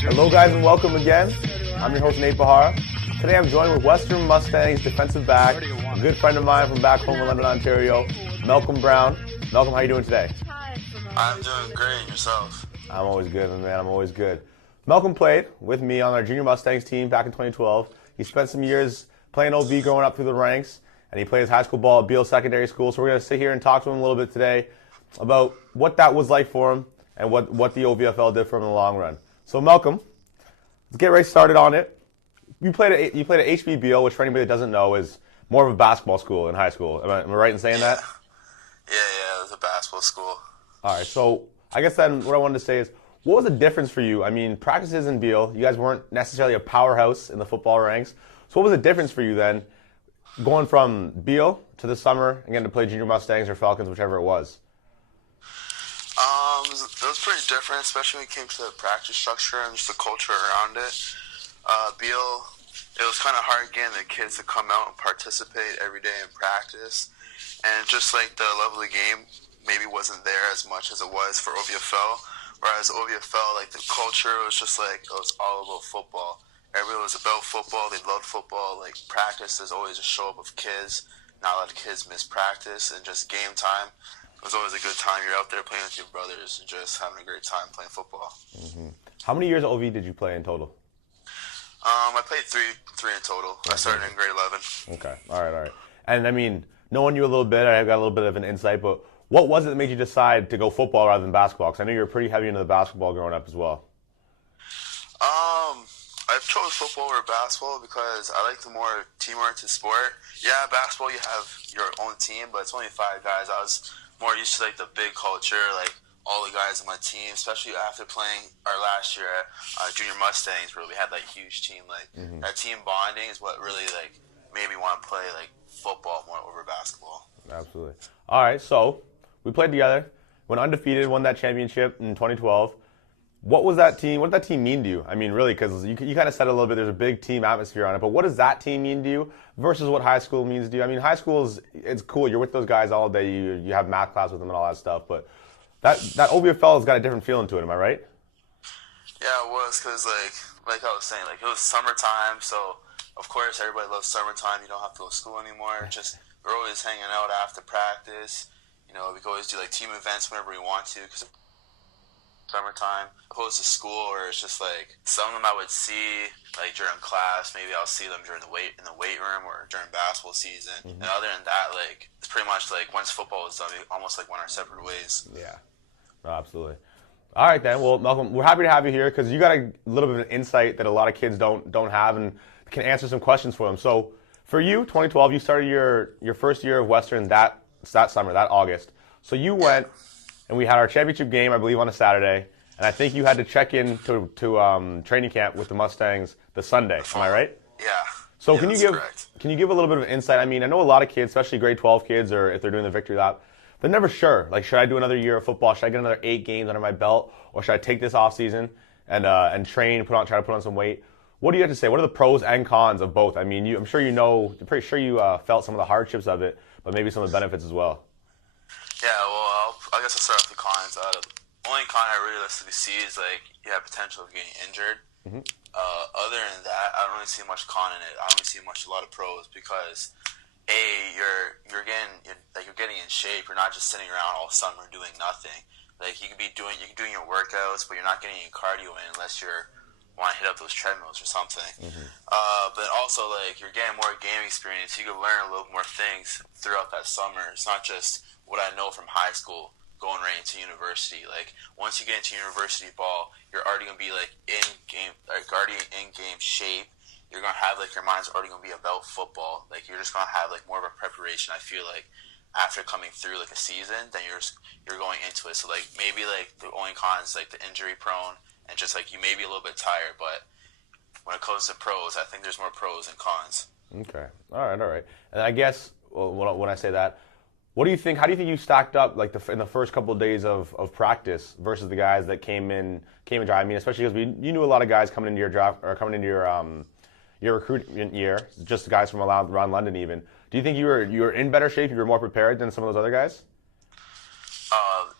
Hello guys and welcome again. I'm your host Nate Behar. Today I'm joined with Western Mustangs defensive back, a good friend of mine from back home in London, Ontario, Malcolm Brown. Malcolm, how are you doing today? I'm doing great, and yourself? I'm always good, man. I'm always good. Malcolm played with me on our junior Mustangs team back in 2012. He spent some years playing OV growing up through the ranks, and he plays high school ball at Beal Secondary School. So we're going to sit here and talk to him a little bit today about what that was like for him and what the OVFL did for him in the long run. So Malcolm, let's get right started on it. You played at HB Beal, which for anybody that doesn't know is more of a basketball school in high school. Am I right in saying that? Yeah, it was a basketball school. All right, so I guess then what I wanted to say is, what was the difference for you? I mean, practices in Beal, you guys weren't necessarily a powerhouse in the football ranks. So what was the difference for you then, going from Beal to the summer and getting to play junior Mustangs or Falcons, whichever it was? It was pretty different, especially when it came to the practice structure and just the culture around it. Beal, it was kind of hard getting the kids to come out and participate every day in practice. And just like the level of the game maybe wasn't there as much as it was for OVFL. Whereas OVFL, like the culture was just like, it was all about football. Everybody was about football. They loved football. Like practice, there's always a show up of kids. Not a lot of kids miss practice, and just game time. It was always a good time. You're out there playing with your brothers and just having a great time playing football. Mm-hmm. How many years of OV did you play in total? I played three in total. Okay. I started in grade 11. Okay. All right. And I mean, knowing you a little bit, I got a little bit of an insight, but what was it that made you decide to go football rather than basketball? Because I know you were pretty heavy into the basketball growing up as well. I chose football over basketball because I like the more team-oriented sport. Yeah, basketball, you have your own team, but it's only 5 guys. I was more used to like the big culture, like all the guys on my team, especially after playing our last year at Junior Mustangs, where we had like huge team. Like that team bonding is what really like made me want to play like football more over basketball. Absolutely. All right, so we played together, went undefeated, won that championship in 2012. What was that team? What did that team mean to you? I mean, really, because you kind of said a little bit. There's a big team atmosphere on it, but what does that team mean to you versus what high school means to you? I mean, high school it's cool. You're with those guys all day. You have math class with them and all that stuff. But that OVFL has got a different feeling to it. Am I right? Yeah, it was because like I was saying, like it was summertime, so of course everybody loves summertime. You don't have to go to school anymore. Just we're always hanging out after practice. You know, we can always do like team events whenever we want to because summertime, opposed to school where it's just like some of them I would see like during class. Maybe I'll see them during in the weight room or during basketball season. And other than that, like it's pretty much like once football is done, we almost like went our separate ways. Yeah, no, absolutely. All right then. Well, Malcolm, we're happy to have you here because you got a little bit of an insight that a lot of kids don't have and can answer some questions for them. So for you, 2012, you started your first year of Western that summer, that August. So you went. And we had our championship game, I believe, on a Saturday. And I think you had to check in to training camp with the Mustangs the Sunday. Am I right? Yeah. So yeah, can you give a little bit of insight? I mean, I know a lot of kids, especially grade 12 kids, or if they're doing the victory lap, they're never sure. Like, should I do another year of football? Should I get another 8 games under my belt, or should I take this off season and train, try to put on some weight? What do you have to say? What are the pros and cons of both? I mean, I'm pretty sure you felt some of the hardships of it, but maybe some of the benefits as well. Yeah, well, I guess I'll start off the cons. The only con I realistically see is like you have potential of getting injured. Other than that, I don't really see much con in it. I don't really see a lot of pros because you're getting in shape. You're not just sitting around all summer doing nothing. Like you can be doing your workouts, but you're not getting any cardio in unless you're want to hit up those treadmills or something. But also like you're getting more game experience. You can learn a little more things throughout that summer. It's not just what I know from high school going right into university. Like once you get into university ball, you're already gonna be like in game shape. You're gonna have like your mind's already gonna be about football. Like you're just gonna have like more of a preparation. I feel like after coming through like a season, then you're going into it. So like maybe like the only cons like the injury prone and just like you may be a little bit tired. But when it comes to pros, I think there's more pros than cons. Okay. All right. And I guess when I say that, what do you think? How do you think you stacked up like in the first couple of days of practice versus the guys that came in draft? I mean, especially because you knew a lot of guys coming into your draft or coming into your recruitment year, just the guys from around London even. Do you think you were in better shape? You were more prepared than some of those other guys?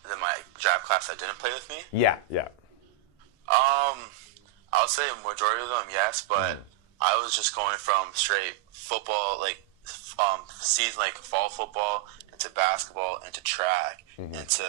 Than my draft class that didn't play with me? Yeah. I'll say a majority of them, yes, but I was just going from straight football, like season, like fall football, into basketball, into track, into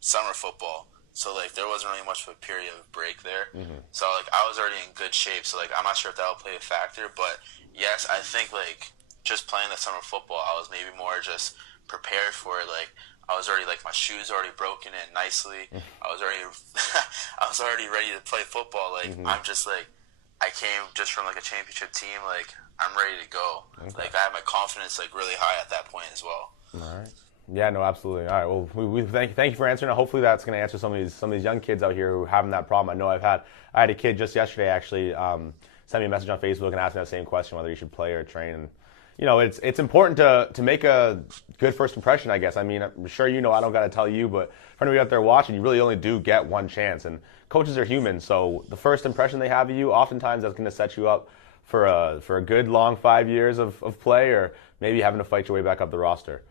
summer football. So like there wasn't really much of a period of break there. So like I was already in good shape. So like I'm not sure if that'll play a factor, but yes, I think like just playing the summer football, I was maybe more just prepared for it. Like I was already like my shoes already broken in nicely. I was already ready to play football. Like I'm just like I came just from like a championship team. Like I'm ready to go. Like I had my confidence like really high at that point as well. All right. Yeah, no, absolutely. All right, well, we thank you for answering. Hopefully, that's going to answer some of these young kids out here who are having that problem. I know I had a kid just yesterday actually send me a message on Facebook and ask me that same question, whether you should play or train. And you know, it's important to make a good first impression, I guess. I mean, I'm sure you know I don't got to tell you, but for anybody out there watching, you really only do get one chance. And coaches are human, so the first impression they have of you, oftentimes that's going to set you up for a good long 5 years of play, or maybe having to fight your way back up the roster.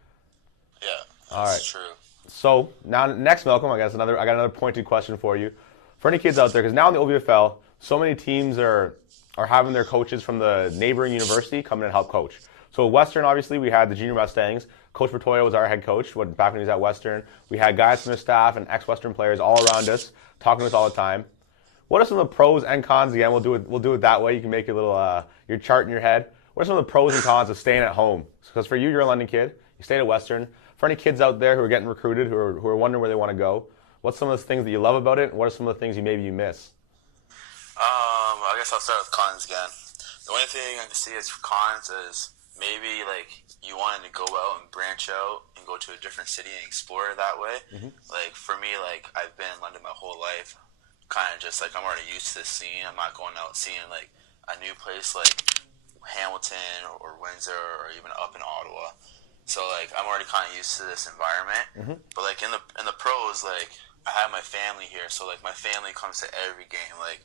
Yeah, that's all right. true. So now next, Malcolm, I got another pointed question for you. For any kids out there, because now in the OVFL, so many teams are having their coaches from the neighboring university come in and help coach. So Western, obviously, we had the Junior Mustangs. Coach Bertoya was our head coach back when he was at Western. We had guys from the staff and ex-Western players all around us, talking to us all the time. What are some of the pros and cons? Again, we'll do it that way. You can make your little your chart in your head. What are some of the pros and cons of staying at home? Because for you, you're a London kid. You stayed at Western. For any kids out there who are getting recruited, who are wondering where they want to go, what's some of the things that you love about it, and what are some of the things you miss? I guess I'll start with cons again. The only thing I can see as cons is maybe like you wanted to go out and branch out and go to a different city and explore it that way. Like for me, like I've been in London my whole life, kind of just like I'm already used to this scene. I'm not going out seeing like a new place like Hamilton or Windsor or even up in Ottawa. So like I'm already kind of used to this environment, but like in the pros, like I have my family here, so like my family comes to every game. Like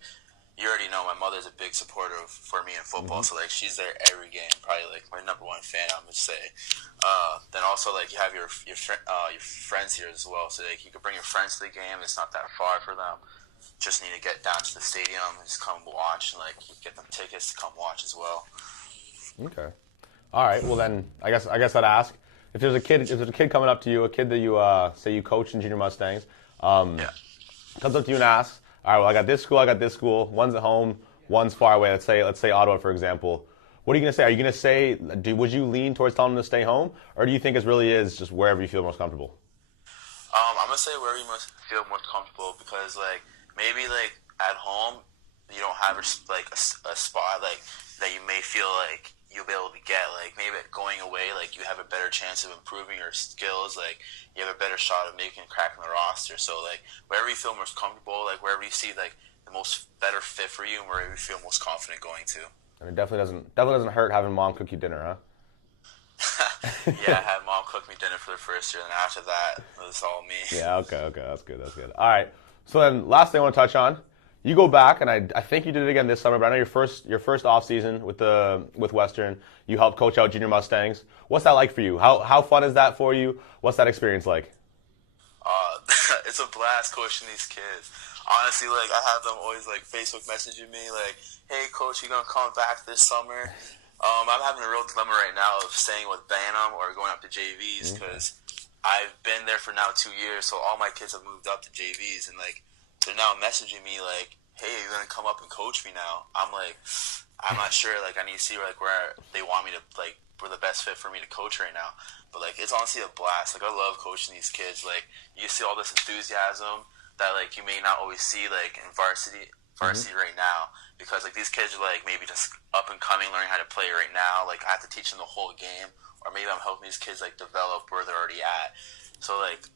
you already know, my mother's a big supporter for me in football, so like she's there every game, probably like my number one fan, I'm gonna say. Then also like you have your friends here as well, so like you can bring your friends to the game. It's not that far for them. Just need to get down to the stadium and just come watch, and like get them tickets to come watch as well. Okay. All right. Well, then I guess I'd ask if there's a kid coming up to you, a kid that you say you coach in Junior Mustangs, comes up to you and asks, all right, well, I got this school, one's at home, one's far away. Let's say Ottawa, for example. What are you gonna say? Are you gonna say, would you lean towards telling them to stay home, or do you think it really is just wherever you feel most comfortable? I'm gonna say wherever you must feel most comfortable, because like maybe like at home you don't have like a spot like that you may feel like you'll be able to get. Like maybe going away, like you have a better chance of improving your skills, like you have a better shot of making cracking the roster. So like wherever you feel most comfortable, like wherever you see like the most better fit for you, and wherever you feel most confident going to. And it definitely doesn't hurt having mom cook you dinner, huh? Yeah, I had mom cook me dinner for the first year, and after that it was all me. Yeah, okay, that's good. All right, so then last thing I want to touch on. You go back, and I think you did it again this summer, but I know your first off season with Western, you helped coach out Junior Mustangs. What's that like for you? How fun is that for you? What's that experience like? It's a blast coaching these kids. Honestly, like I have them always like Facebook messaging me like, "Hey, coach, you gonna come back this summer?" I'm having a real dilemma right now of staying with Bantam or going up to JVs, because I've been there for now 2 years, so all my kids have moved up to JVs, and like they're now messaging me like, "Hey, you're gonna come up and coach me now?" I'm like, I'm not sure. Like I need to see like where they want me to, like where the best fit for me to coach right now. But like it's honestly a blast. Like I love coaching these kids. Like you see all this enthusiasm that like you may not always see like in varsity right now, because like these kids are like maybe just up and coming, learning how to play right now. Like I have to teach them the whole game, or maybe I'm helping these kids like develop where they're already at. So like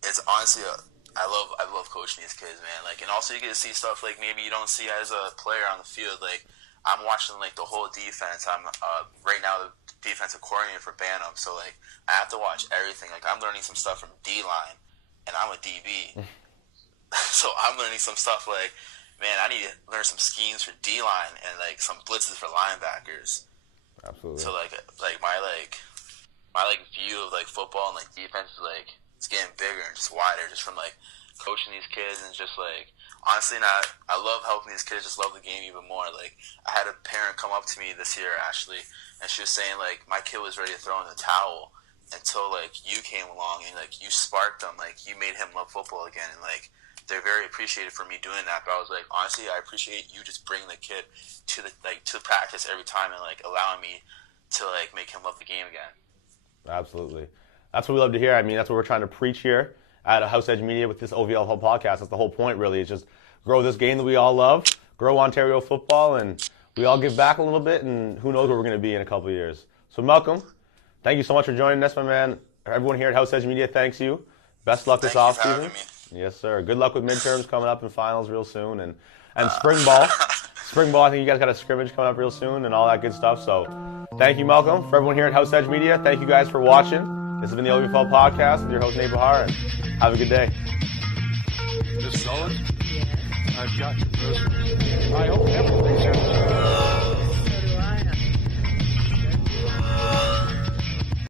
it's honestly I love coaching these kids, man. Like, and also you get to see stuff like maybe you don't see as a player on the field. Like I'm watching like the whole defense. I'm right now the defensive coordinator for Bantam, so like I have to watch everything. Like I'm learning some stuff from D line, and I'm a DB, so I'm learning some stuff like, man, I need to learn some schemes for D line and like some blitzes for linebackers. Absolutely. So like my view of like football and like defense is like it's getting bigger and just wider, just from like coaching these kids, and just like honestly, I love helping these kids just love the game even more. Like, I had a parent come up to me this year, actually, and she was saying, like, my kid was ready to throw in the towel until, like, you came along and, like, you sparked him. Like, you made him love football again. And, like, they're very appreciative for me doing that. But I was like, honestly, I appreciate you just bringing the kid to the practice every time and, like, allowing me to, like, make him love the game again. Absolutely. That's what we love to hear. I mean, that's what we're trying to preach here at House Edge Media with this OVFL podcast. That's the whole point, really, is just grow this game that we all love, grow Ontario football, and we all give back a little bit, and who knows where we're going to be in a couple of years. So, Malcolm, thank you so much for joining us, my man. Everyone here at House Edge Media thanks you. Best luck this offseason. Yes, sir. Good luck with midterms coming up and finals real soon, and spring ball. Spring ball, I think you guys got a scrimmage coming up real soon and all that good stuff. So thank you, Malcolm. For everyone here at House Edge Media, thank you guys for watching. This has been the OVFL podcast with your host, Nate Behar, and have a good day. This solid? Yeah. I've got to. I hope